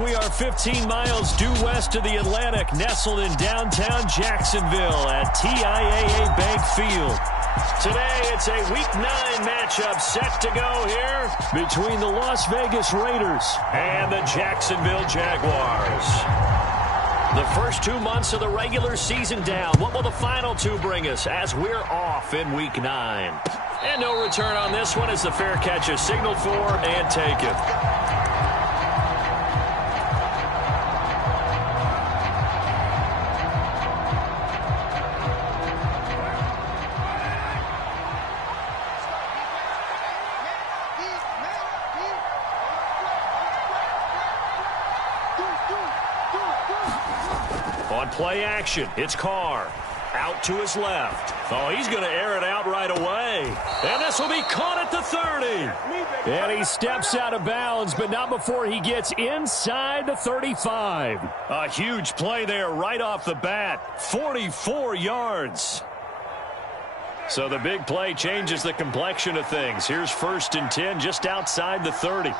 We are 15 miles due west of the Atlantic, nestled in downtown Jacksonville at TIAA Bank Field. Today, it's a Week 9 matchup set to go here between the Las Vegas Raiders and the Jacksonville Jaguars. The first 2 months of the regular season down. What will the final 2 bring us as we're off in Week 9? And no return on this one as the fair catch is signaled for and taken. On play action, it's Carr. Out to his left. Oh, he's going to air it out right away. And this will be caught at the 30. And he steps out of bounds, but not before he gets inside the 35. A huge play there right off the bat. 44 yards. So the big play changes the complexion of things. Here's 1st and 10 just outside the 30.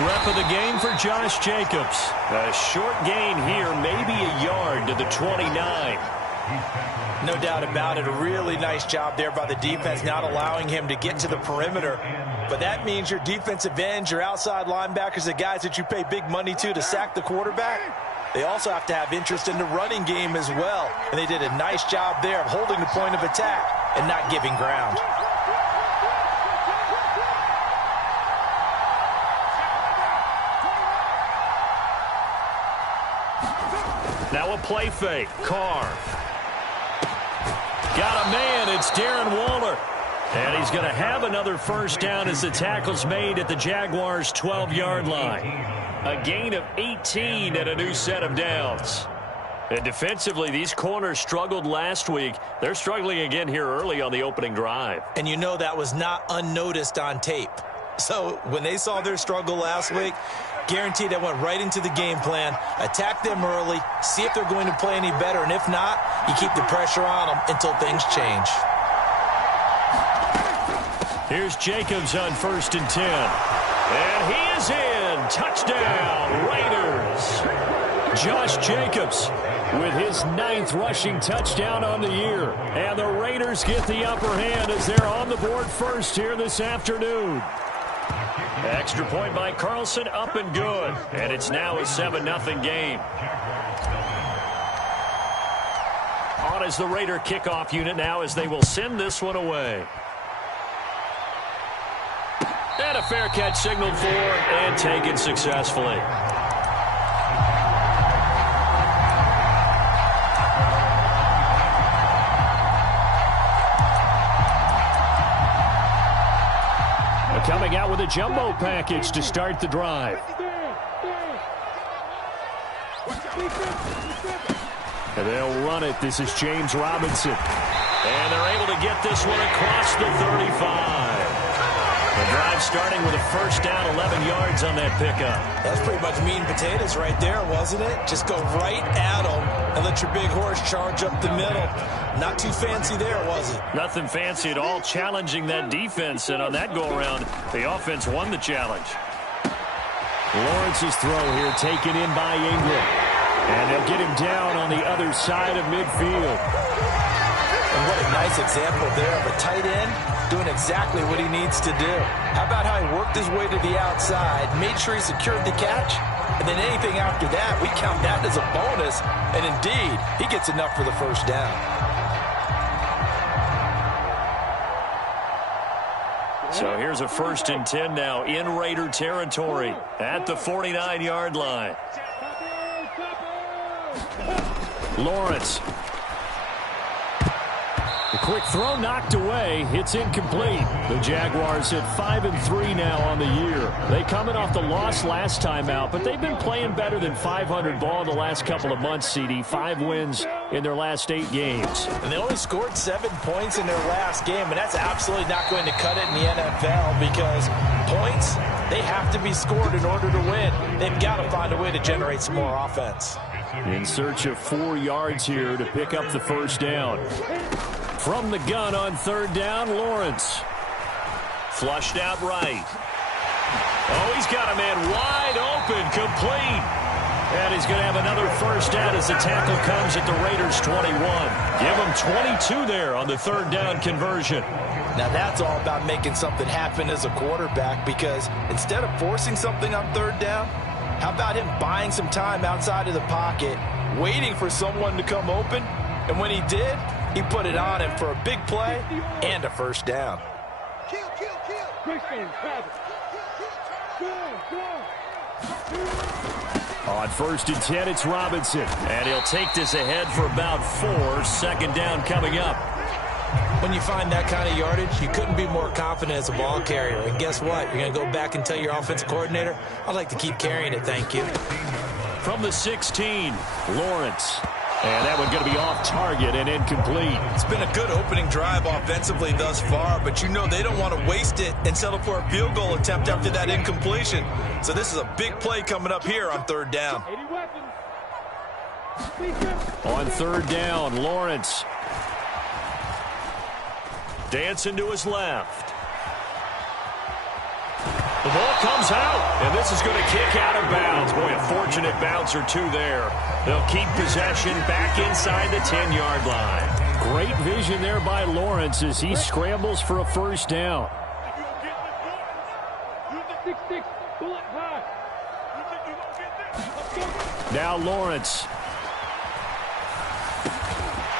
Rep of the game for Josh Jacobs. A short gain here, maybe a yard to the 29. No doubt about it. A really nice job there by the defense, not allowing him to get to the perimeter. But that means your defensive ends, your outside linebackers, the guys that you pay big money to sack the quarterback, they also have to have interest in the running game as well. And they did a nice job there of holding the point of attack and not giving ground. Now a play fake. Carr. Got a man. It's Darren Waller. And he's going to have another first down as the tackle's made at the Jaguars' 12-yard line. A gain of 18 and a new set of downs. And defensively, these corners struggled last week. They're struggling again here early on the opening drive. And you know that was not unnoticed on tape. So when they saw their struggle last week, guaranteed that went right into the game plan. Attack them early, see if they're going to play any better, and if not, you keep the pressure on them until things change. Here's Jacobs on 1st and 10. And he is in. Touchdown, Raiders. Josh Jacobs with his 9th rushing touchdown on the year. And the Raiders get the upper hand as they're on the board first here this afternoon. Extra point by Carlson, up and good. And it's now a 7-0 game. On is the Raider kickoff unit now as they will send this one away. And a fair catch signaled for and taken successfully. Coming out with a jumbo package to start the drive. And they'll run it. This is James Robinson. And they're able to get this one across the 35. The drive starting with a first down, 11 yards on that pickup. That's pretty much meat and potatoes right there, wasn't it? Just go right at them and let your big horse charge up the middle. Not too fancy there, was it? Nothing fancy at all, challenging that defense. And on that go-around, the offense won the challenge. Lawrence's throw here taken in by Ingram. And they'll get him down on the other side of midfield. And what a nice example there of a tight end doing exactly what he needs to do. How about how he worked his way to the outside, made sure he secured the catch, and then anything after that, we count that as a bonus. And indeed, he gets enough for the first down. So here's a 1st and 10 now in Raider territory at the 49-yard line. Lawrence. The quick throw knocked away. It's incomplete. The Jaguars at 5-3 now on the year. They coming off the loss last time out, but they've been playing better than 500 ball the last couple of months, CD. 5 wins in their last 8 games. And they only scored 7 points in their last game, and that's absolutely not going to cut it in the NFL because points, they have to be scored in order to win. They've got to find a way to generate some more offense. In search of 4 yards here to pick up the first down. From the gun on 3rd down, Lawrence. Flushed out right. Oh, he's got a man wide open, complete. And he's going to have another first down as the tackle comes at the Raiders' 21. Give him 22 there on the third down conversion. Now that's all about making something happen as a quarterback, because instead of forcing something on third down, how about him buying some time outside of the pocket, waiting for someone to come open, and when he did, he put it on him for a big play and a first down. On 1st and 10, it's Robinson. And he'll take this ahead for about 4. Second down coming up. When you find that kind of yardage, you couldn't be more confident as a ball carrier. And guess what? You're going to go back and tell your offensive coordinator, I'd like to keep carrying it, thank you. From the 16, Lawrence. And that one going to be off target and incomplete. It's been a good opening drive offensively thus far, but you know they don't want to waste it and settle for a field goal attempt after that incompletion. So this is a big play coming up here on third down. On third down, Lawrence. Dancing to his left. The ball comes out, and this is going to kick out of bounds. Boy, a fortunate bounce or two there. They'll keep possession back inside the 10-yard line. Great vision there by Lawrence as he scrambles for a first down. Now Lawrence.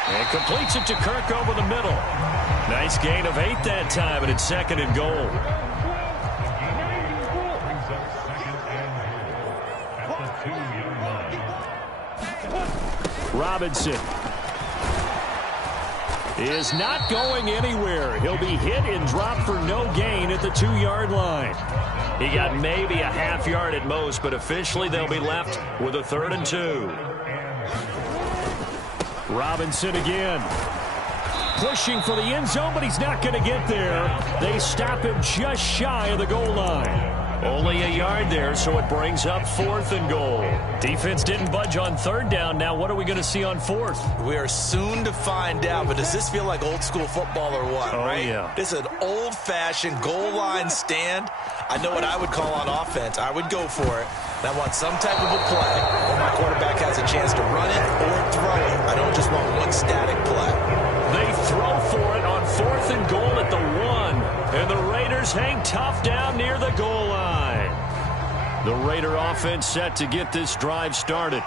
And completes it to Kirk over the middle. Nice gain of 8 that time, and it's 2nd and goal. Robinson is not going anywhere. He'll be hit and dropped for no gain at the 2-yard line. He got maybe a half yard at most, but officially they'll be left with a 3rd and 2. Robinson again. Pushing for the end zone, but he's not going to get there. They stop him just shy of the goal line. Only a yard there, so it brings up 4th and goal. Defense didn't budge on third down. Now what are we going to see on 4th? We are soon to find out, but does this feel like old school football or what? Oh, right? Yeah. This is an old-fashioned goal line stand. I know what I would call on offense. I would go for it. And I want some type of a play where my quarterback has a chance to run it or throw it. I don't just want one static play. They throw for it on 4th and goal at the 1. And the Raiders hang tough down near the goal line. The Raider offense set to get this drive started.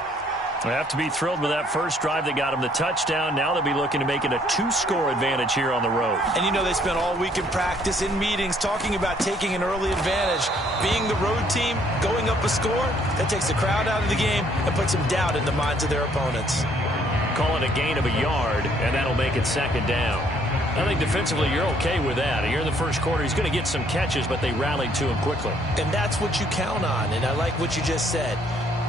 They have to be thrilled with that first drive that got them the touchdown. Now they'll be looking to make it a 2-score advantage here on the road. And you know they spent all week in practice, in meetings, talking about taking an early advantage. Being the road team, going up a score, that takes the crowd out of the game and puts some doubt in the minds of their opponents. Call it a gain of a yard, and that'll make it 2nd down. I think defensively you're okay with that. Here in the first quarter, he's going to get some catches, but they rallied to him quickly. And that's what you count on, and I like what you just said.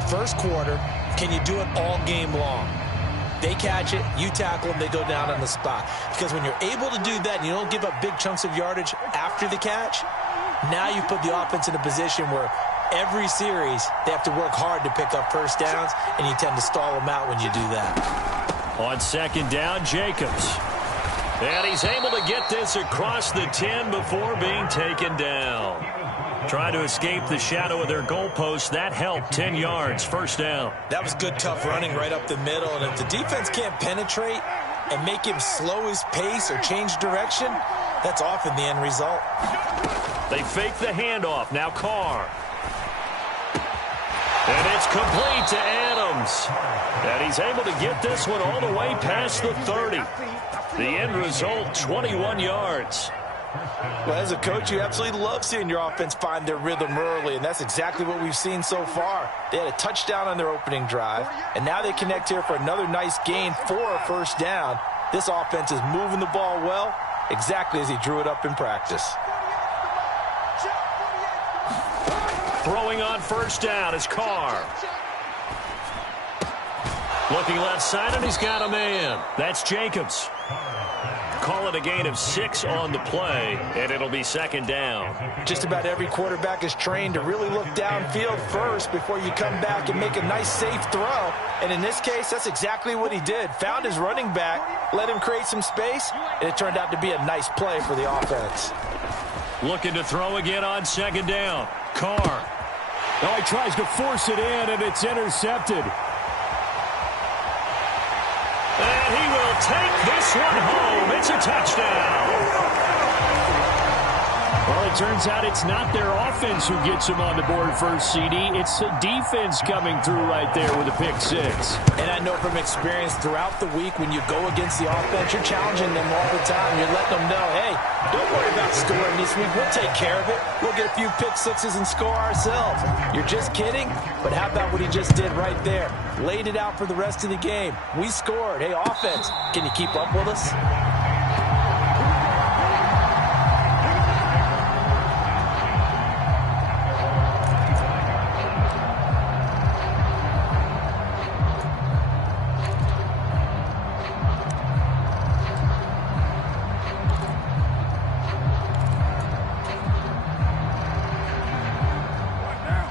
First quarter, can you do it all game long? They catch it, you tackle them, they go down on the spot. Because when you're able to do that and you don't give up big chunks of yardage after the catch, now you put the offense in a position where every series they have to work hard to pick up first downs, and you tend to stall them out when you do that. On 2nd down, Jacobs. And he's able to get this across the 10 before being taken down. Trying to escape the shadow of their goalpost. That helped. 10 yards, first down. That was good, tough running right up the middle. And if the defense can't penetrate and make him slow his pace or change direction, that's often the end result. They fake the handoff. Now Carr. And it's complete to Adams. And he's able to get this one all the way past the 30. The end result, 21 yards. Well, as a coach, you absolutely love seeing your offense find their rhythm early, and that's exactly what we've seen so far. They had a touchdown on their opening drive, and now they connect here for another nice gain for a first down. This offense is moving the ball well, exactly as he drew it up in practice. Throwing on first down is Carr. Looking left side, and he's got a man. That's Jacobs. Call it a gain of 6 on the play, and it'll be 2nd down. Just about every quarterback is trained to really look downfield first before you come back and make a nice, safe throw. And in this case, that's exactly what he did. Found his running back, let him create some space, and it turned out to be a nice play for the offense. Looking to throw again on second down. Carr. Oh, he tries to force it in, and it's intercepted. And he will take this one home. It's a touchdown. Well, it turns out it's not their offense who gets them on the board first, CD. It's the defense coming through right there with a pick six. And I know from experience throughout the week when you go against the offense, you're challenging them all the time. You're letting them know, hey, don't worry about scoring this week. We'll take care of it. We'll get a few pick sixes and score ourselves. You're just kidding? But how about what he just did right there? Laid it out for the rest of the game. We scored. Hey, offense, can you keep up with us?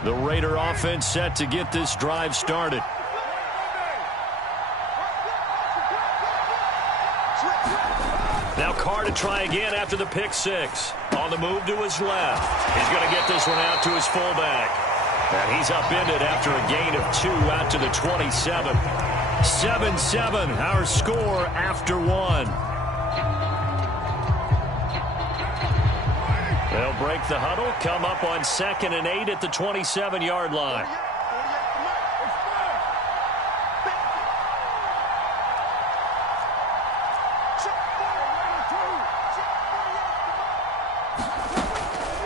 The Raider offense set to get this drive started. Now Carr to try again after the pick six. On the move to his left. He's going to get this one out to his fullback. And he's upended after a gain of 2 out to the 27. 7-7, our score after 1. They'll break the huddle, come up on 2nd and 8 at the 27-yard line.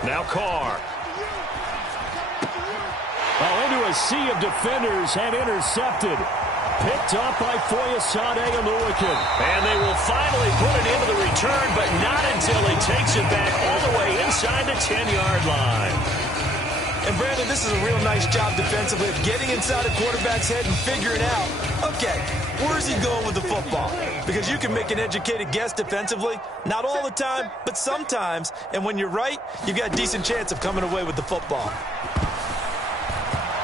Now Carr. Oh, into a sea of defenders and intercepted. Picked up by Foyesade Oluwakan. And they will finally put it into the return, but not until he takes it back all the way inside the 10-yard line. And, Brandon, this is a real nice job defensively of getting inside a quarterback's head and figuring out, okay, where's he going with the football? Because you can make an educated guess defensively. Not all the time, but sometimes. And when you're right, you've got a decent chance of coming away with the football.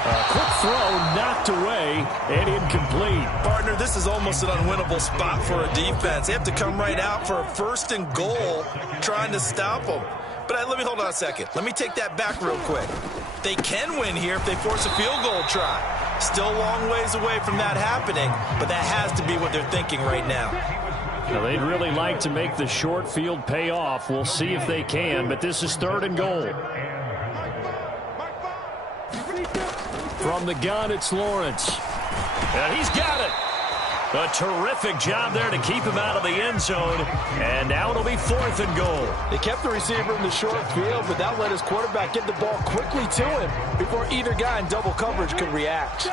A quick throw knocked away and incomplete. Partner, this is almost an unwinnable spot for a defense. They have to come right out for a 1st and goal trying to stop them. But let me hold on a second. Let me take that back real quick. They can win here if they force a field goal try. Still a long ways away from that happening, but that has to be what they're thinking right now. Now, they'd really like to make the short field pay off. We'll see if they can, but this is 3rd and goal. From the gun, it's Lawrence. And he's got it. A terrific job there to keep him out of the end zone. And now it'll be 4th and goal. They kept the receiver in the short field, but that let his quarterback get the ball quickly to him before either guy in double coverage could react.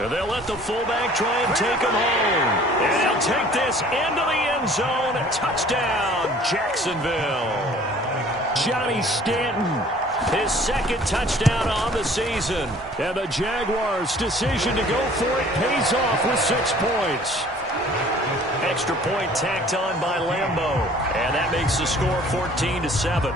And they'll let the fullback try and take him home. And he'll take this into the end zone. Touchdown, Jacksonville. Johnny Stanton, his 2nd touchdown on the season. And the Jaguars' decision to go for it pays off with 6 points. Extra point tacked on by Lambeau. And that makes the score 14-7.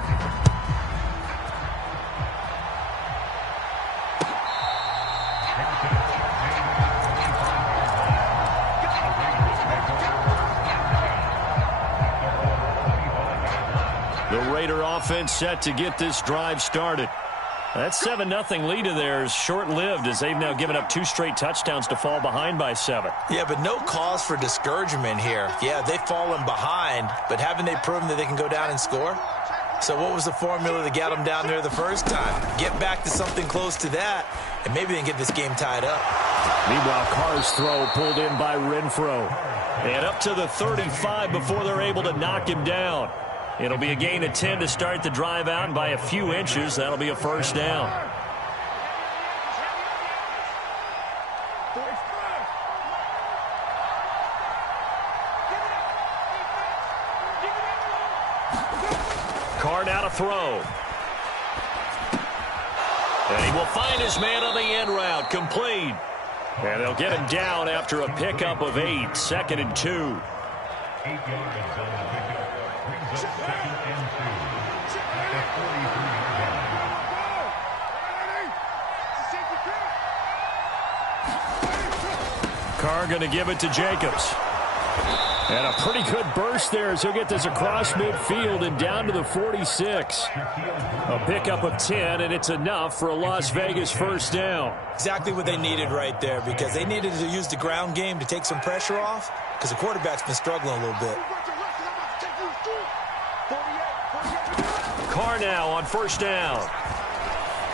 The Raider offense set to get this drive started. That 7-0 lead of theirs short-lived as they've now given up 2 straight touchdowns to fall behind by 7. Yeah, but no cause for discouragement here. Yeah, they've fallen behind, but haven't they proven that they can go down and score? So what was the formula that got them down there the first time? Get back to something close to that, and maybe they can get this game tied up. Meanwhile, Carr's throw pulled in by Renfro. And up to the 35 before they're able to knock him down. It'll be a gain of 10 to start the drive out, and by a few inches, that'll be a 1st down. Carr now to throw. And he will find his man on the end route, complete. And they'll get him down after a pickup of 8, 2nd and 2. Carr going to give it to Jacobs. And a pretty good burst there as he'll get this across midfield and down to the 46. A pickup of 10, and it's enough for a Las Vegas first down. Exactly what they needed right there, because they needed to use the ground game to take some pressure off, because the quarterback's been struggling a little bit. Carr now on first down.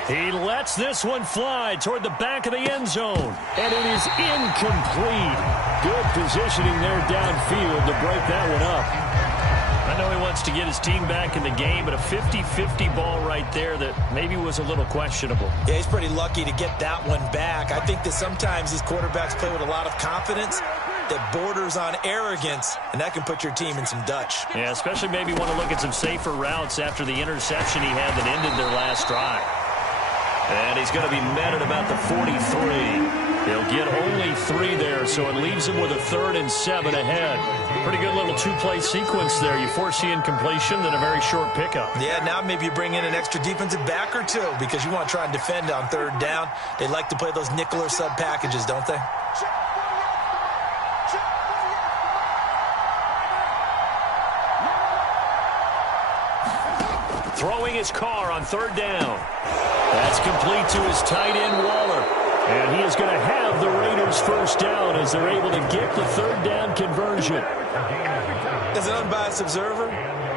He lets this one fly toward the back of the end zone, and it is incomplete. Good positioning there downfield to break that one up. I know he wants to get his team back in the game, but a 50-50 ball right there that maybe was a little questionable. Yeah, he's pretty lucky to get that one back. I think that sometimes these quarterbacks play with a lot of confidence that borders on arrogance, and that can put your team in some Dutch. Yeah, especially maybe want to look at some safer routes after the interception he had that ended their last drive. And he's going to be met at about the 43. He'll get only 3 there, so it leaves him with a 3rd and 7 ahead. Pretty good little 2-play sequence there. You force the incompletion, then a very short pickup. Yeah, now maybe you bring in an extra defensive back or 2 because you want to try and defend on 3rd down. They like to play those nickel or sub packages, don't they? Throwing his Carr on 3rd down. That's complete to his tight end, Waller. And he is going to have the Raiders first down as they're able to get the 3rd down conversion. As an unbiased observer,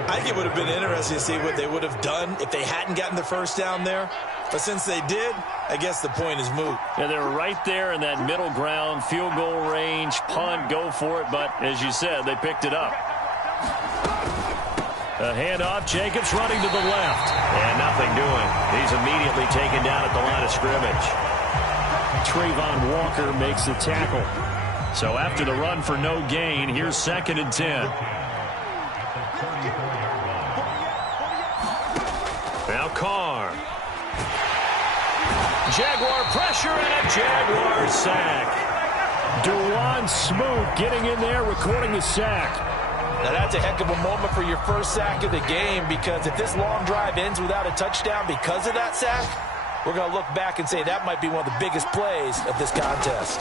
I think it would have been interesting to see what they would have done if they hadn't gotten the first down there. But since they did, I guess the point is moot. Yeah, they were right there in that middle ground, field goal range, punt, go for it. But as you said, they picked it up. A handoff, Jacobs running to the left. And nothing doing. He's immediately taken down at the line of scrimmage. Trayvon Walker makes the tackle. So after the run for no gain, here's 2nd and 10. Now Carr. Jaguar pressure and a Jaguar sack. Dewan Smoot getting in there, recording the sack. Now that's a heck of a moment for your first sack of the game, because if this long drive ends without a touchdown because of that sack, we're going to look back and say that might be one of the biggest plays of this contest.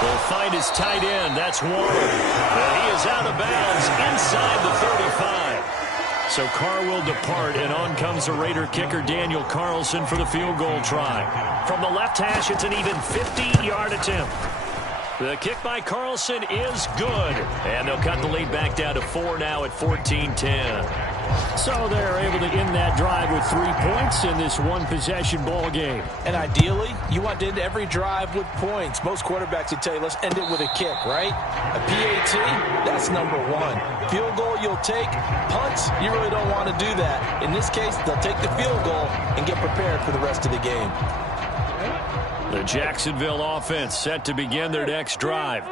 Will find his tight end. That's Waller. And he is out of bounds inside the 35. So Carr will depart, and on comes the Raider kicker Daniel Carlson for the field goal try. From the left hash, it's an even 50-yard attempt. The kick by Carlson is good. And they'll cut the lead back down to 4 now at 14-10. So they're able to end that drive with 3 points in this one-possession ball game. And ideally, you want to end every drive with points. Most quarterbacks would tell you, let's end it with a kick, right? A PAT, that's number 1. Field goal, you'll take. Punts, you really don't want to do that. In this case, they'll take the field goal and get prepared for the rest of the game. The Jacksonville offense set to begin their next drive.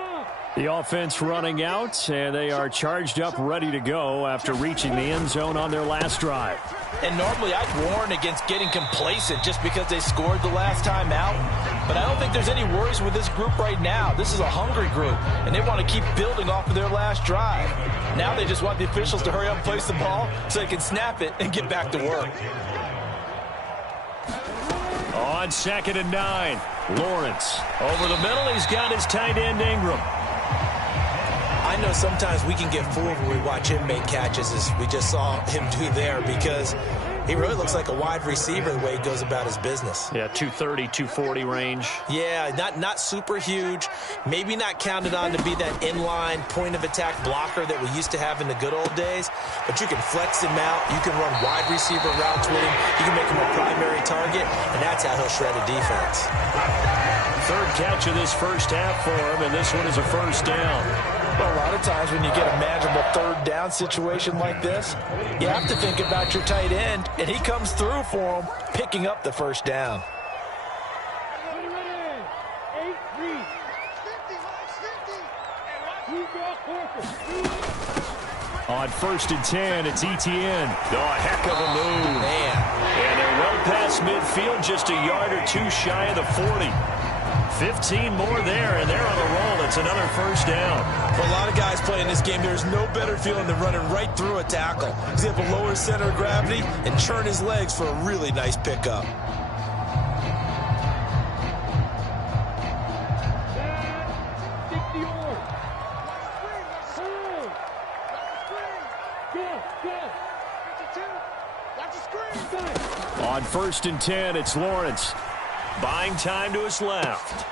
The offense running out, and they are charged up, ready to go after reaching the end zone on their last drive. And normally I'd warn against getting complacent just because they scored the last time out. But I don't think there's any worries with this group right now. This is a hungry group, and they want to keep building off of their last drive. Now they just want the officials to hurry up and place the ball so they can snap it and get back to work. On 2nd and 9, Lawrence. Over the middle, he's got his tight end, Ingram. I know sometimes we can get fooled when we watch him make catches, as we just saw him do there, because he really looks like a wide receiver the way he goes about his business. Yeah, 230, 240 range. Yeah, not super huge. Maybe not counted on to be that inline point-of-attack blocker that we used to have in the good old days. But you can flex him out. You can run wide receiver routes with him. You can make him a primary target, and that's how he'll shred a defense. 3rd catch of this first half for him, and this one is a first down. Well, a lot of times when you get a manageable 3rd down situation like this, you have to think about your tight end, and he comes through for him, picking up the first down. On 1st and 10, it's Etienne. Oh, a heck of a move. Man. And they're well past midfield, just a yard or 2 shy of the 40. 15 more there, and they're on a roll. It's another first down. For a lot of guys playing this game, there's no better feeling than running right through a tackle. He's able to lower his center of gravity and churn his legs for a really nice pickup. first and 10. It's Lawrence. Buying time to his left.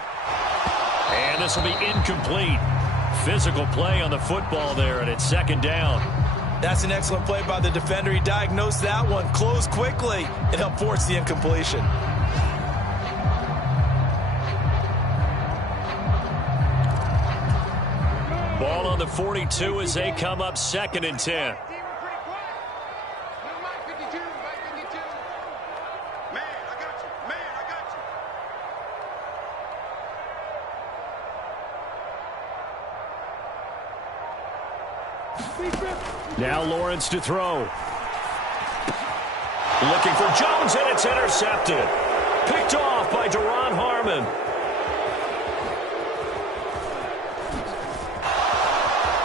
And this will be incomplete. Physical play on the football there, and it's second down. That's an excellent play by the defender. He diagnosed that one, closed quickly, and helped force the incompletion. Ball on the 42 as they come up second and 10. Now Lawrence to throw. Looking for Jones, and it's intercepted. Picked off by Deron Harmon.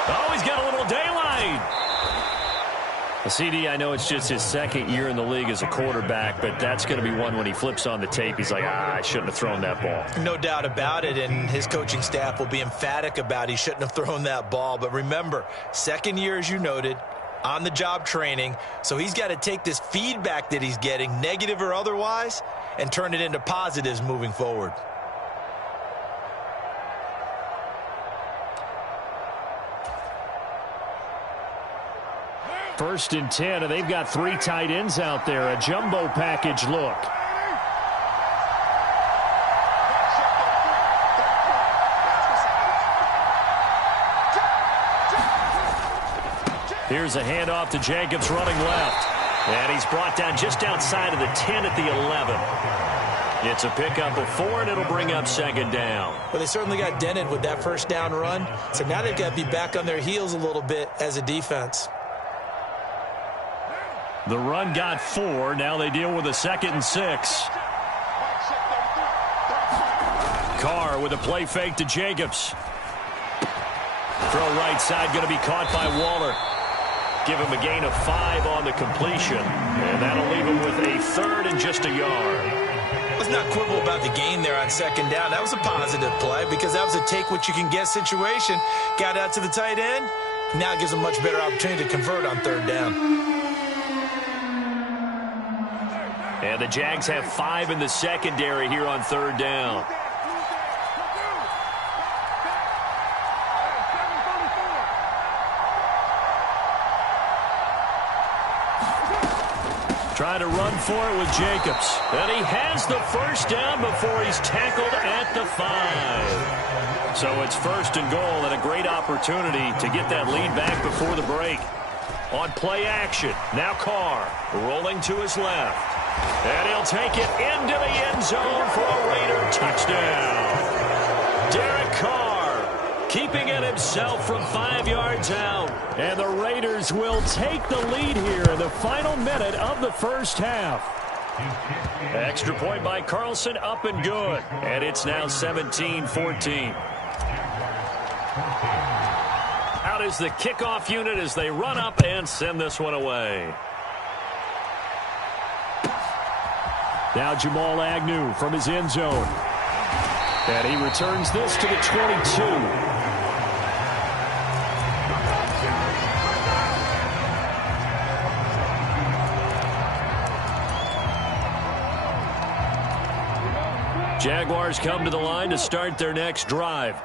Oh, he's got a little daylight. CD, I know it's just his second year in the league as a quarterback, but that's going to be one when he flips on the tape. He's like, I shouldn't have thrown that ball. No doubt about it, and his coaching staff will be emphatic about he shouldn't have thrown that ball. But remember, second year, as you noted, on-the-job training, so he's got to take this feedback that he's getting, negative or otherwise, and turn it into positives moving forward. First and 10, and they've got three tight ends out there. A jumbo package look. Here's a handoff to Jacobs running left. And he's brought down just outside of the 10 at the 11. It's a pickup of 4, and it'll bring up second down. Well, they certainly got dented with that first down run. So now they've got to be back on their heels a little bit as a defense. The run got 4. Now they deal with a 2nd and 6. Carr with a play fake to Jacobs. Throw right side, going to be caught by Waller. Give him a gain of 5 on the completion. And that'll leave him with a 3rd and just a yard. Let's not quibble about the gain there on second down. That was a positive play because that was a take-what-you-can-get situation. Got out to the tight end. Now it gives them a much better opportunity to convert on 3rd down. And the Jags have 5 in the secondary here on 3rd down. Trying to run for it with Jacobs. And he has the first down before he's tackled at the 5. So it's 1st and goal, and a great opportunity to get that lead back before the break. On play action, now Carr rolling to his left. And he'll take it into the end zone for a Raider touchdown. Derek Carr keeping it himself from 5 yards out. And the Raiders will take the lead here in the final minute of the first half. Extra point by Carlson, up and good. And it's now 17-14. Out is the kickoff unit as they run up and send this one away. Now Jamal Agnew from his end zone. And he returns this to the 22. Jaguars come to the line to start their next drive.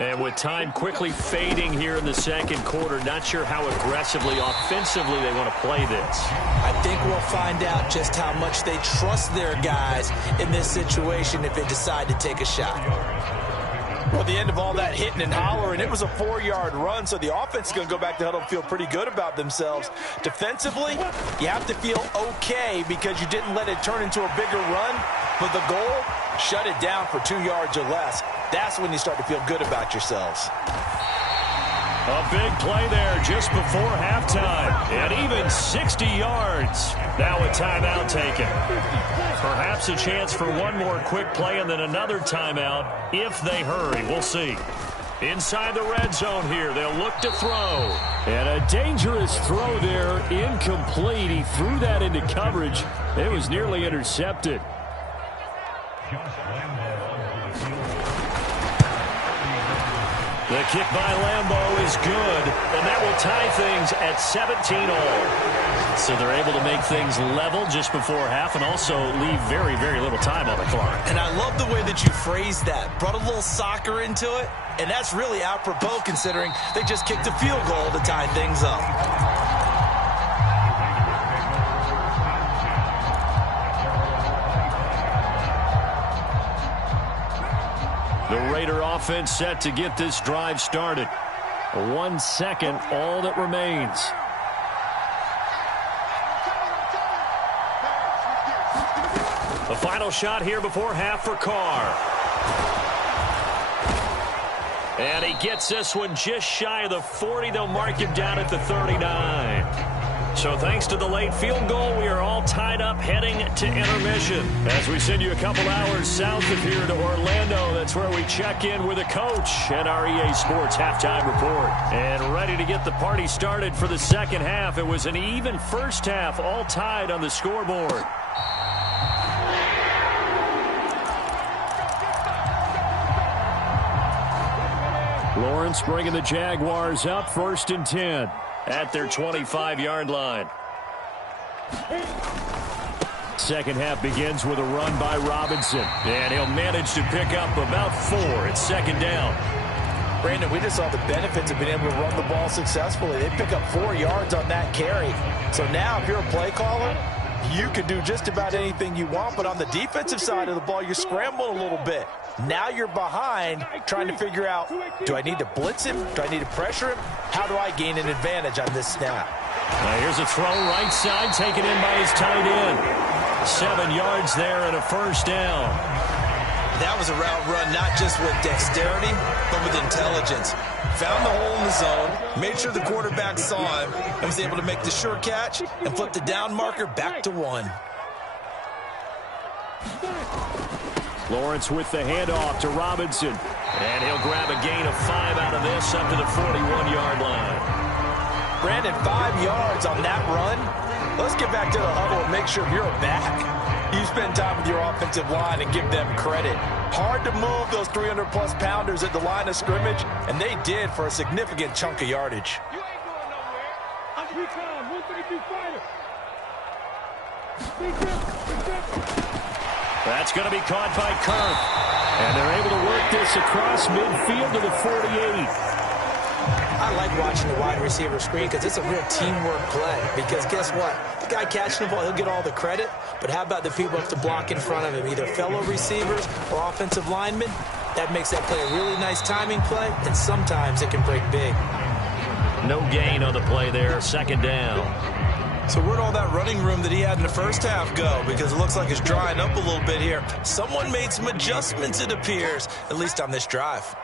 And with time quickly fading here in the second quarter, not sure how aggressively, offensively they want to play this. I think we'll find out just how much they trust their guys in this situation if they decide to take a shot. Well, the end of all that hitting and hollering, it was a 4-yard run, so the offense is going to go back to huddle and feel pretty good about themselves. Defensively, you have to feel okay because you didn't let it turn into a bigger run, but the goal, shut it down for 2 yards or less. That's when you start to feel good about yourselves. A big play there just before halftime. And even 60 yards. Now a timeout taken. Perhaps a chance for one more quick play and then another timeout if they hurry. We'll see. Inside the red zone here, they'll look to throw. And a dangerous throw there, incomplete. He threw that into coverage. It was nearly intercepted. The kick by Lambeau is good, and that will tie things at 17-all. So they're able to make things level just before half and also leave very, very little time on the clock. And I love the way that you phrased that. Brought a little soccer into it, and that's really apropos considering they just kicked a field goal to tie things up. The Raider offense set to get this drive started. 1 second, all that remains. The final shot here before half for Carr. And he gets this one just shy of the 40. They'll mark him down at the 39. So thanks to the late field goal, we are all tied up heading to intermission. As we send you a couple hours south of here to Orlando, that's where we check in with a coach and our EA Sports halftime report. And ready to get the party started for the second half. It was an even first half, all tied on the scoreboard. Lawrence bringing the Jaguars up 1st and 10 at their 25-yard line. Second half begins with a run by Robinson, and he'll manage to pick up about 4. It's second down. Brandon, we just saw the benefits of being able to run the ball successfully. They pick up 4 yards on that carry. So now if you're a play caller, you can do just about anything you want, but on the defensive side of the ball, you scramble a little bit. Now you're behind trying to figure out, do I need to blitz him? Do I need to pressure him? How do I gain an advantage on this snap? Here's a throw right side taken in by his tight end. 7 yards there and a first down. That was a route run not just with dexterity, but with intelligence. Found the hole in the zone, made sure the quarterback saw him, and was able to make the sure catch and flip the down marker back to 1. Lawrence with the handoff to Robinson. And he'll grab a gain of 5 out of this up to the 41-yard line. Brandon, 5 yards on that run. Let's get back to the huddle and make sure you're back. You spend time with your offensive line and give them credit. Hard to move those 300-plus pounders at the line of scrimmage, and they did for a significant chunk of yardage. You ain't going nowhere. I'm 132 fighter. That's going to be caught by Kirk. And they're able to work this across midfield to the 48. I like watching the wide receiver screen because it's a real teamwork play. Because guess what? The guy catching the ball, he'll get all the credit. But how about the people up to block in front of him, either fellow receivers or offensive linemen? That makes that play a really nice timing play, and sometimes it can break big. No gain on the play there, second down. So where'd all that running room that he had in the first half go? Because it looks like it's drying up a little bit here. Someone made some adjustments, it appears, at least on this drive.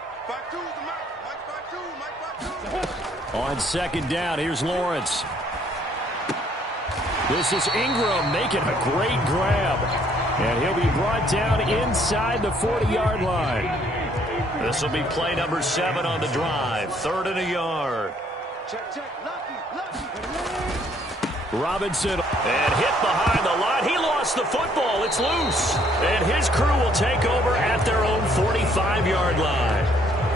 On second down, here's Lawrence. This is Ingram making a great grab. And he'll be brought down inside the 40-yard line. This will be play number 7 on the drive. 3rd and a yard. Robinson and hit behind the line. He lost the football. It's loose. And his crew will take over at their own 45-yard line.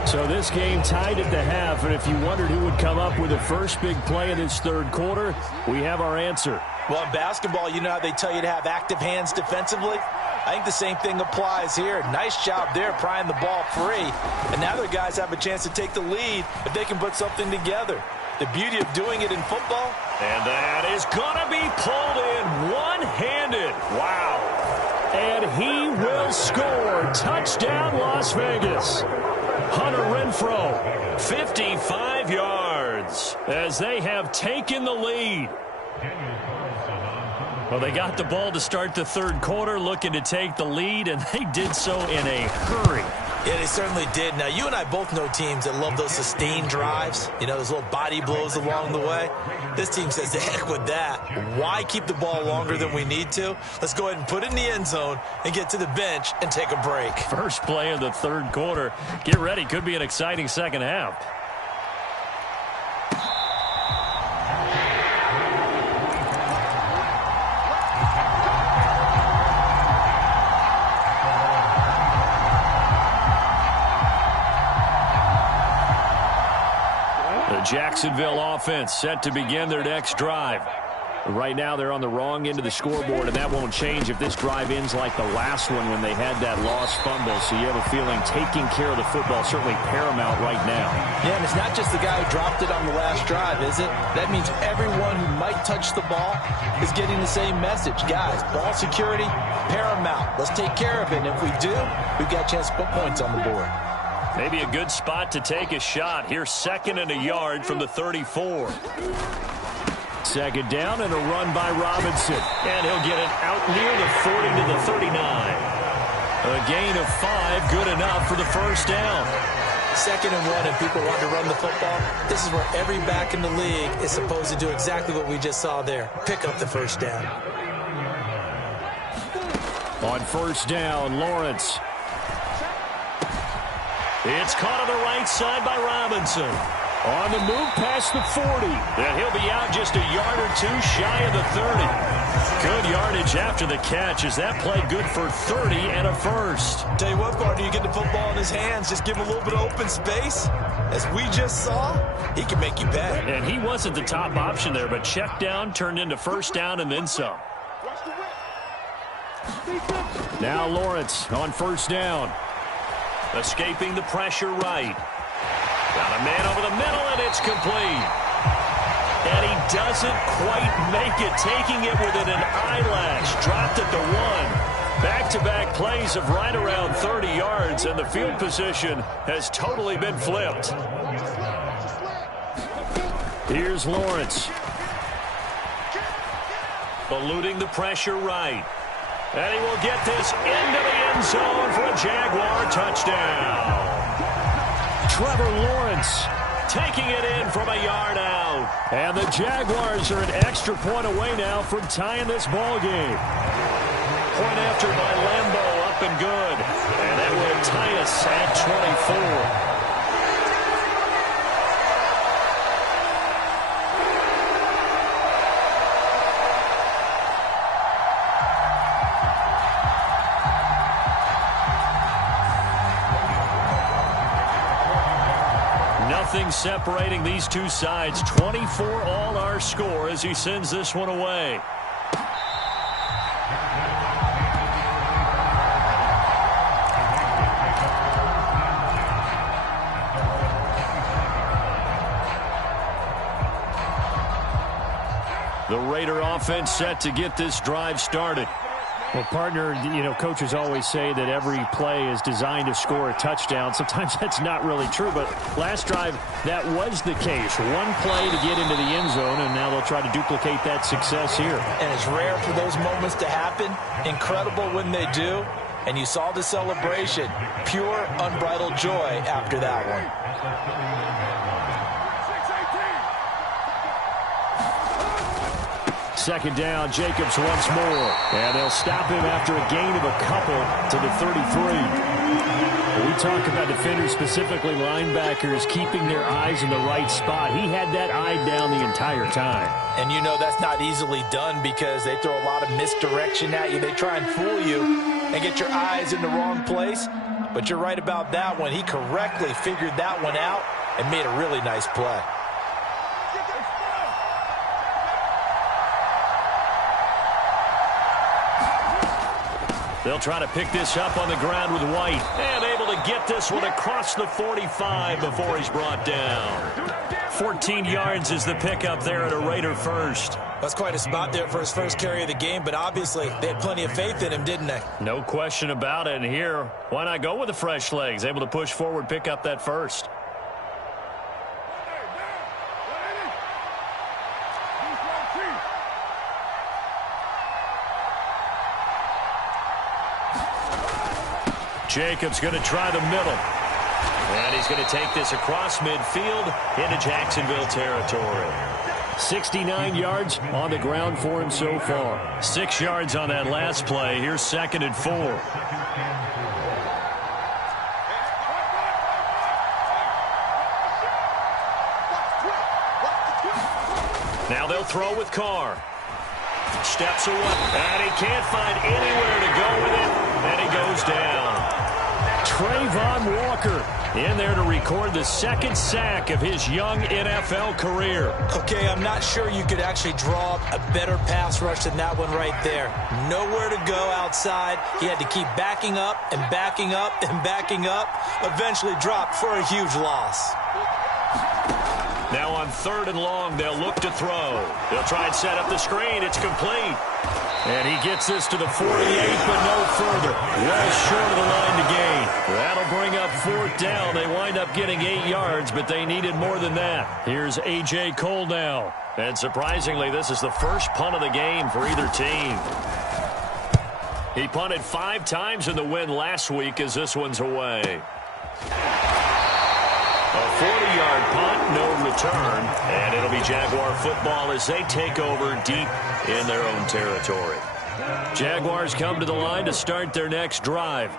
So this game tied at the half, and if you wondered who would come up with the first big play in this third quarter, we have our answer. Well, in basketball, you know how they tell you to have active hands defensively? I think the same thing applies here. Nice job there prying the ball free. And now their guys have a chance to take the lead if they can put something together. The beauty of doing it in football. And that is going to be pulled in one-handed. Wow. And he will score. Touchdown, Las Vegas. Hunter Renfrow, 55 yards as they have taken the lead. Well, they got the ball to start the third quarter, looking to take the lead, and they did so in a hurry. Yeah, they certainly did. Now, you and I both know teams that love those sustained drives, you know, those little body blows along the way. This team says, the heck with that. Why keep the ball longer than we need to? Let's go ahead and put it in the end zone and get to the bench and take a break. First play of the third quarter. Get ready. Could be an exciting second half. Jacksonville offense set to begin their next drive. Right now they're on the wrong end of the scoreboard, and that won't change if this drive ends like the last one when they had that lost fumble. So you have a feeling taking care of the football certainly paramount right now. Yeah, and it's not just the guy who dropped it on the last drive, is it? That means everyone who might touch the ball is getting the same message. Guys, ball security, paramount. Let's take care of it, and if we do, we've got a chance to put points on the board. Maybe a good spot to take a shot. Here's 2nd and a yard from the 34. 2nd down and a run by Robinson. And he'll get it out near the 40 to the 39. A gain of 5, good enough for the first down. 2nd and 1, and people want to run the football. This is where every back in the league is supposed to do exactly what we just saw there. Pick up the first down. On first down, Lawrence. It's caught on the right side by Robinson. On the move past the 40. And he'll be out just a yard or two shy of the 30. Good yardage after the catch as that play good for 30 and a first. Tell you what, partner, you get the football in his hands, just give him a little bit of open space. As we just saw, he can make you pay. And he wasn't the top option there, but check down turned into first down and then some. Now Lawrence on first down. Escaping the pressure right. Got a man over the middle, and it's complete. And he doesn't quite make it, taking it within an eyelash. Dropped at the 1. Back-to-back plays of right around 30 yards, and the field position has totally been flipped. Here's Lawrence. Eluding the pressure right. And he will get this into the end zone for a Jaguar touchdown. Trevor Lawrence taking it in from a yard out. And the Jaguars are an extra point away now from tying this ball game. Point after by Lambeau, up and good. And that will tie us at 24. Nothing separating these two sides. 24 all our score as he sends this one away. The Raider offense set to get this drive started. Well, partner, you know, coaches always say that every play is designed to score a touchdown. Sometimes that's not really true, but last drive, that was the case. One play to get into the end zone, and now they'll try to duplicate that success here. And it's rare for those moments to happen. Incredible when they do. And you saw the celebration. Pure, unbridled joy after that one. 2nd down, Jacobs once more. And they'll stop him after a gain of a couple to the 33. We talk about defenders, specifically linebackers, keeping their eyes in the right spot. He had that eye down the entire time. And you know that's not easily done because they throw a lot of misdirection at you. They try and fool you and get your eyes in the wrong place. But you're right about that one. He correctly figured that one out and made a really nice play. They'll try to pick this up on the ground with White. And able to get this one across the 45 before he's brought down. 14 yards is the pickup there at a Raider first. That's quite a spot there for his first carry of the game, but obviously they had plenty of faith in him, didn't they? No question about it. And here, why not go with the fresh legs? Able to push forward, pick up that first. Jacobs going to try the middle. And he's going to take this across midfield into Jacksonville territory. 69 yards on the ground for him so far. 6 yards on that last play. Here's 2nd and 4. Now they'll throw with Carr. Steps away. And he can't find anywhere to go with it. And he goes down. Trey Trayvon Walker in there to record the second sack of his young NFL career. Okay, I'm not sure you could actually draw up a better pass rush than that one right there. Nowhere to go outside. He had to keep backing up and backing up and backing up. Eventually dropped for a huge loss. Now on 3rd and long, they'll look to throw. They'll try and set up the screen. It's complete. And he gets this to the 48, but no further. Well short of the line to gain. That'll bring up 4th down. They wind up getting 8 yards, but they needed more than that. Here's A.J. Cole now. And surprisingly, this is the first punt of the game for either team. He punted 5 times in the win last week as this one's away. A 40-yard punt, no return, and it'll be Jaguar football as they take over deep in their own territory. Jaguars come to the line to start their next drive.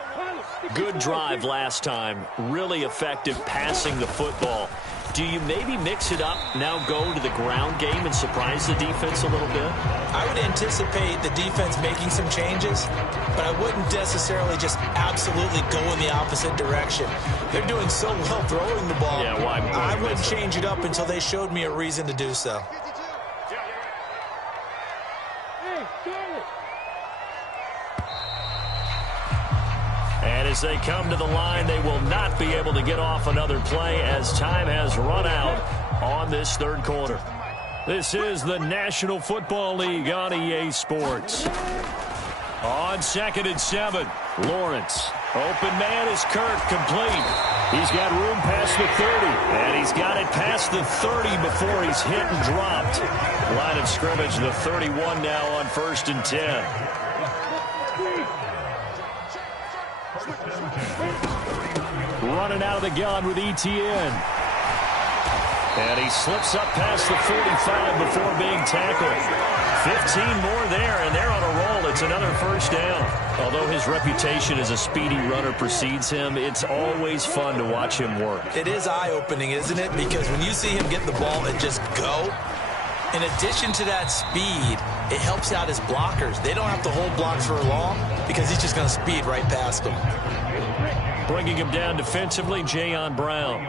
Good drive last time, really effective passing the football. Do you maybe mix it up, now go to the ground game and surprise the defense a little bit? I would anticipate the defense making some changes, but I wouldn't necessarily just absolutely go in the opposite direction. They're doing so well throwing the ball. Yeah, why I wouldn't change it up until they showed me a reason to do so. And as they come to the line, they will not be able to get off another play as time has run out on this 3rd quarter. This is the National Football League on EA Sports. On 2nd and 7, Lawrence. Open man is Kirk, complete. He's got room past the 30, and he's got it past the 30 before he's hit and dropped. Line of scrimmage, the 31 now on 1st and 10. Running out of the gun with ETN. And he slips up past the 45 before being tackled. 15 more there, and they're on a roll. It's another 1st down. Although his reputation as a speedy runner precedes him, it's always fun to watch him work. It is eye-opening, isn't it? Because when you see him get the ball and just go, in addition to that speed, it helps out his blockers. They don't have to hold blocks for long because he's just going to speed right past them. Bringing him down defensively, Jayon Brown.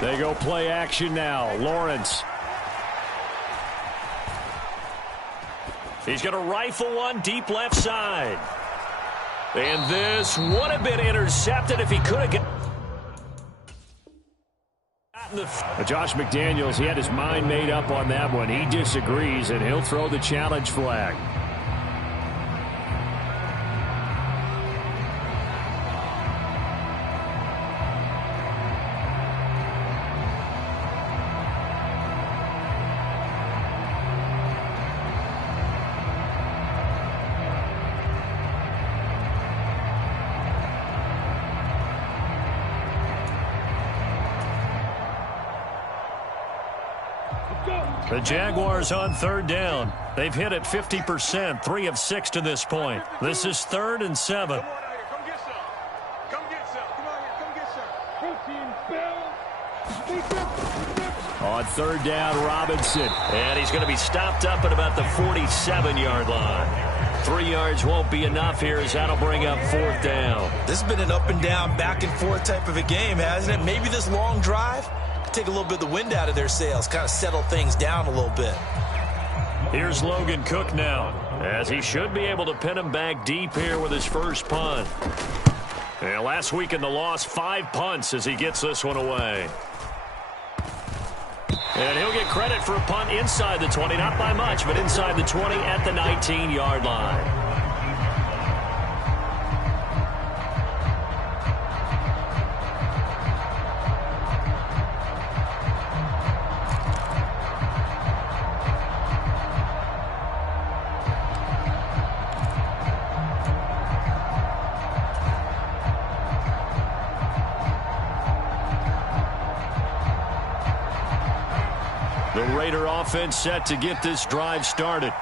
They go play action now. Lawrence. He's going to rifle one deep left side. And this would have been intercepted if he could have gotten Josh McDaniels, he had his mind made up on that one. He disagrees, and he'll throw the challenge flag. The Jaguars on 3rd down. They've hit it 50%, 3 of 6 to this point. This is 3rd and 7. Come get some. Come get some. Come on here. Come get some. On 3rd down, Robinson. And he's going to be stopped up at about the 47-yard line. 3 yards won't be enough here as that'll bring up 4th down. This has been an up and down, back and forth type of a game, hasn't it? Maybe this long drive take a little bit of the wind out of their sails, kind of settle things down a little bit. Here's Logan Cook now, as he should be able to pin him back deep here with his first punt. And last week in the loss, 5 punts as he gets this one away. And he'll get credit for a punt inside the 20, not by much, but inside the 20 at the 19-yard line. The Raider offense set to get this drive started.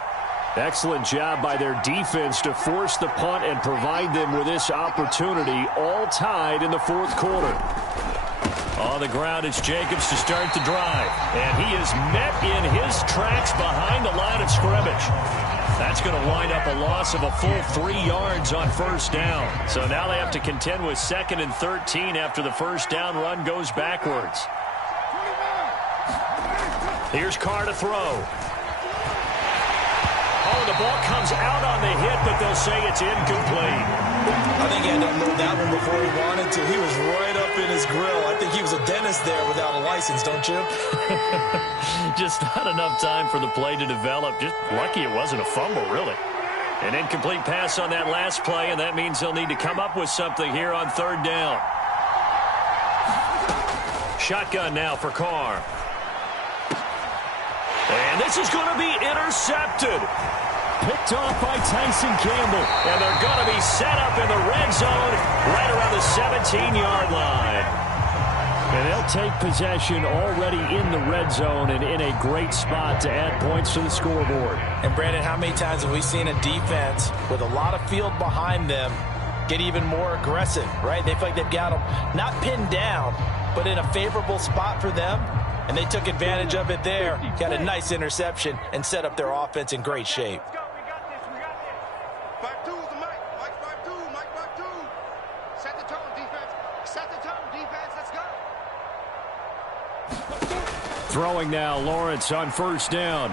Excellent job by their defense to force the punt and provide them with this opportunity, all tied in the 4th quarter. On the ground, it's Jacobs to start the drive. And he is met in his tracks behind the line of scrimmage. That's going to wind up a loss of a full 3 yards on first down. So now they have to contend with 2nd and 13 after the first down run goes backwards. Here's Carr to throw. Oh, the ball comes out on the hit, but they'll say it's incomplete. I think he had to unload that one before he wanted to. He was right up in his grill. I think he was a dentist there without a license, don't you? Just not enough time for the play to develop. Just lucky it wasn't a fumble, really. An incomplete pass on that last play, and that means they'll need to come up with something here on 3rd down. Shotgun now for Carr. And this is going to be intercepted. Picked off by Tyson Campbell. And they're going to be set up in the red zone right around the 17-yard line. And they'll take possession already in the red zone and in a great spot to add points to the scoreboard. And, Brandon, how many times have we seen a defense with a lot of field behind them get even more aggressive, right? They feel like they've got them not pinned down, but in a favorable spot for them. And they took advantage of it there. Got a nice interception and set up their offense in great shape. Let's go. We got this. We got this. 5-2 is the Mike. Mike 5-2. Mike 5-2. Set the tone, defense. Set the tone, defense. Let's go. Throwing now, Lawrence on first down.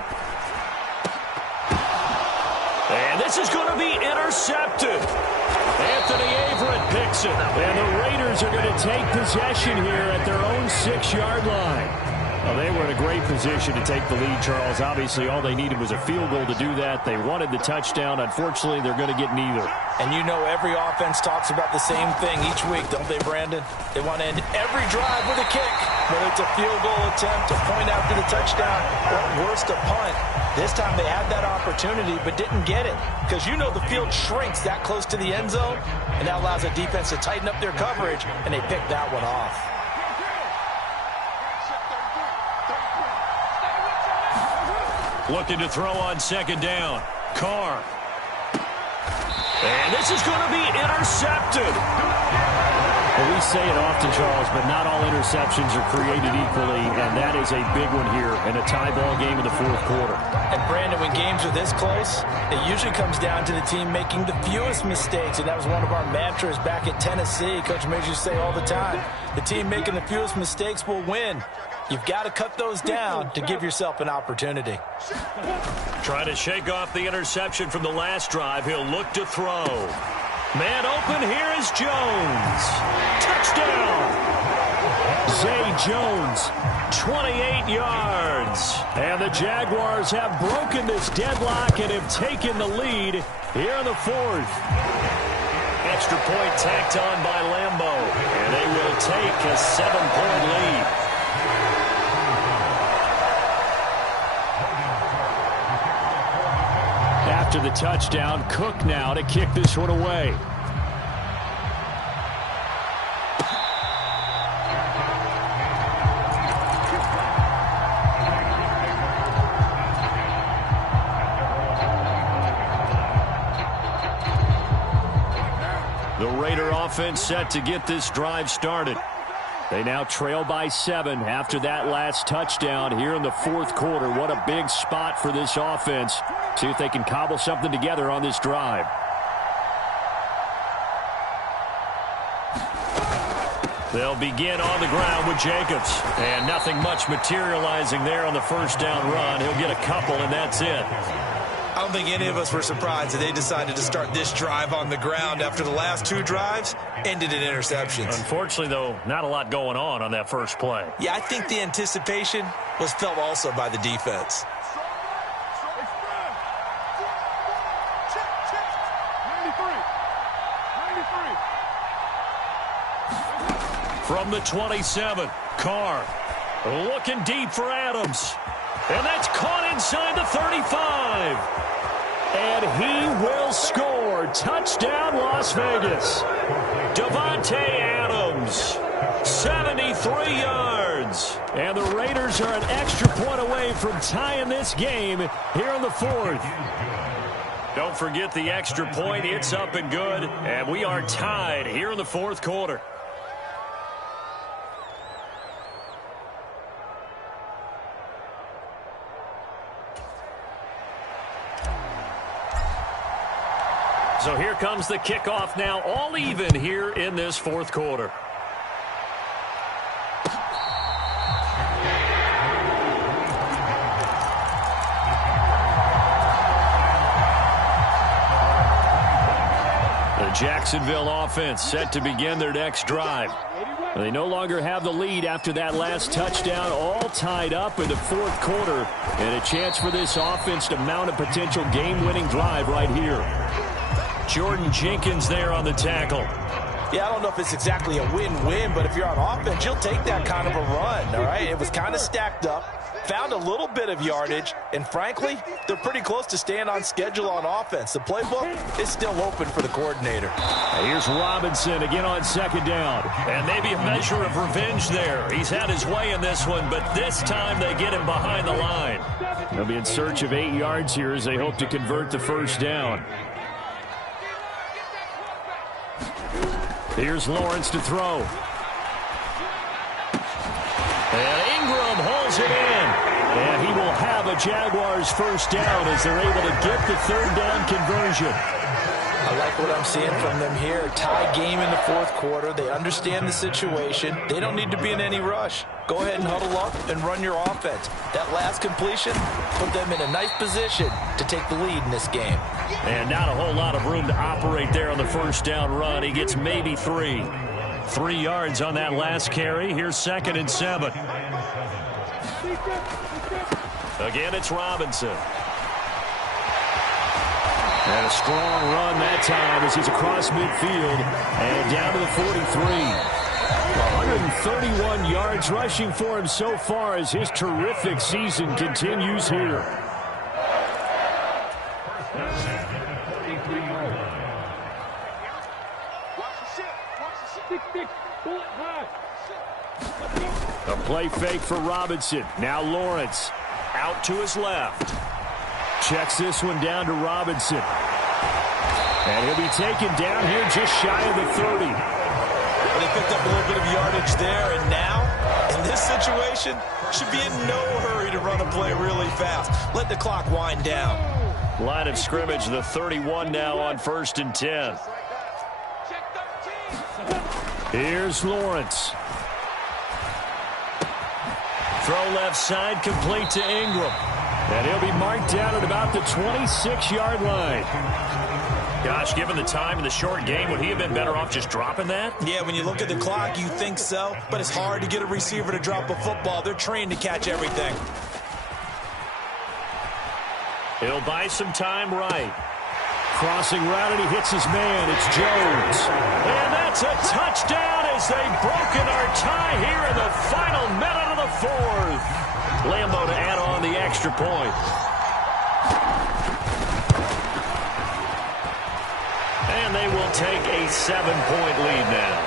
And this is going to be intercepted. Anthony Averett picks it. And the Raiders are going to take possession here at their own 6-yard line. Well, they were in a great position to take the lead, Charles. Obviously, all they needed was a field goal to do that. They wanted the touchdown. Unfortunately, they're going to get neither. And you know every offense talks about the same thing each week, don't they, Brandon? They want to end every drive with a kick, whether it's a field goal attempt, a point after the touchdown, or worse, a punt. This time they had that opportunity but didn't get it because you know the field shrinks that close to the end zone, and that allows the defense to tighten up their coverage, and they picked that one off. Looking to throw on 2nd down. Carr. And this is going to be intercepted. Well, we say it often, Charles, but not all interceptions are created equally, and that is a big one here in a tie ball game in the 4th quarter. And, Brandon, when games are this close, it usually comes down to the team making the fewest mistakes, and that was one of our mantras back at Tennessee. Coach Major say all the time, the team making the fewest mistakes will win. You've got to cut those down to give yourself an opportunity. Trying to shake off the interception from the last drive. He'll look to throw. Man open, here is Jones. Touchdown! Zay Jones, 28 yards. And the Jaguars have broken this deadlock and have taken the lead here in the 4th. Extra point tacked on by Lambeau. And they will take a 7-point lead. After the touchdown, Cook now to kick this one away. The Raider offense set to get this drive started. They now trail by 7 after that last touchdown here in the 4th quarter. What a big spot for this offense. See if they can cobble something together on this drive. They'll begin on the ground with Jacobs. And nothing much materializing there on the first down run. He'll get a couple, and that's it. I don't think any of us were surprised that they decided to start this drive on the ground after the last 2 drives ended in interceptions. Unfortunately, though, not a lot going on that first play. Yeah, I think the anticipation was felt also by the defense. From the 27, Carr looking deep for Adams. And that's caught inside the 35. And he will score. Touchdown, Las Vegas. Davante Adams, 73 yards. And the Raiders are an extra point away from tying this game here in the 4th. Don't forget the extra point. It's up and good. And we are tied here in the 4th quarter. So here comes the kickoff now, all even here in this fourth quarter. The Jacksonville offense set to begin their next drive. They no longer have the lead after that last touchdown, all tied up in the fourth quarter, and a chance for this offense to mount a potential game-winning drive right here. Jordan Jenkins there on the tackle. Yeah, I don't know if it's exactly a win-win, but if you're on offense, you'll take that kind of a run, all right? It was kind of stacked up, found a little bit of yardage, and frankly, they're pretty close to staying on schedule on offense. The playbook is still open for the coordinator. Here's Robinson again on second down. And maybe a measure of revenge there. He's had his way in this one, but this time they get him behind the line. They'll be in search of 8 yards here as they hope to convert the first down. Here's Lawrence to throw. And Ingram holds it in. And he will have a Jaguars first down as they're able to get the third down conversion. I like what I'm seeing from them here. Tie game in the fourth quarter. They understand the situation. They don't need to be in any rush. Go ahead and huddle up and run your offense. That last completion put them in a nice position to take the lead in this game. And not a whole lot of room to operate there on the first down run. He gets maybe 3. 3 yards on that last carry. Here's 2nd and 7. Again, it's Robinson. And a strong run that time as he's across midfield and down to the 43. 131 yards rushing for him so far as his terrific season continues here. A play fake for Robinson. Now Lawrence out to his left. Checks this one down to Robinson. And he'll be taken down here just shy of the 30. They picked up a little bit of yardage there, and now, in this situation, should be in no hurry to run a play really fast. Let the clock wind down. Line of scrimmage, the 31 now on 1st and 10. Here's Lawrence. Throw left side, complete to Ingram. And he'll be marked down at about the 26-yard line. Gosh, given the time in the short game, would he have been better off just dropping that? Yeah, when you look at the clock, you think so. But it's hard to get a receiver to drop a football. They're trained to catch everything. He'll buy some time right. Crossing route, and he hits his man. It's Jones. And that's a touchdown as they've broken our tie here in the final minute of the fourth. Lambo to add on the extra point. And they will take a 7-point lead now.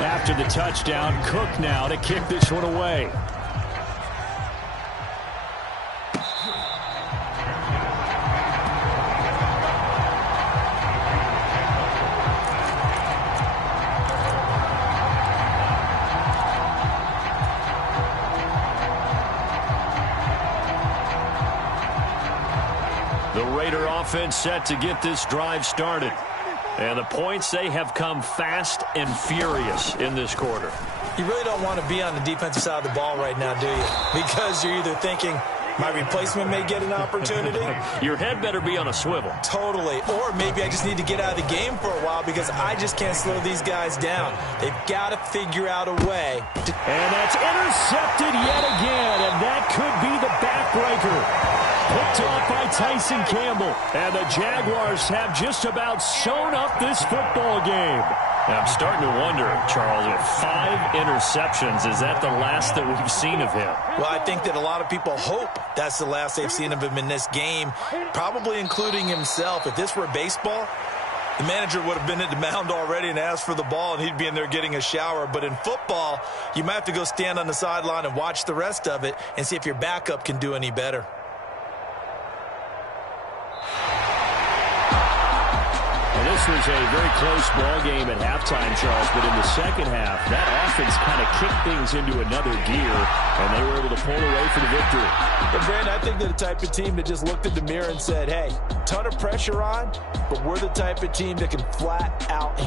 After the touchdown, Cook now to kick this one away. The Raider offense set to get this drive started. And the points, they have come fast and furious in this quarter. You really don't want to be on the defensive side of the ball right now, do you? Because you're either thinking, my replacement may get an opportunity. Your head better be on a swivel. Totally. Or maybe I just need to get out of the game for a while because I just can't slow these guys down. They've got to figure out a way. And that's intercepted yet again, and that could be the backbreaker. Picked off by Tyson Campbell. And the Jaguars have just about sewn up this football game. Now, I'm starting to wonder, Charles, if 5 interceptions, is that the last that we've seen of him? Well, I think that a lot of people hope that's the last they've seen of him in this game, probably including himself. If this were baseball, the manager would have been at the mound already and asked for the ball, and he'd be in there getting a shower. But in football, you might have to go stand on the sideline and watch the rest of it and see if your backup can do any better. This was a very close ball game at halftime, Charles, but in the second half, that offense kind of kicked things into another gear, and they were able to pull away for the victory. But, Brandon, I think they're the type of team that just looked in the mirror and said, hey, ton of pressure on, but we're the type of team that can flat out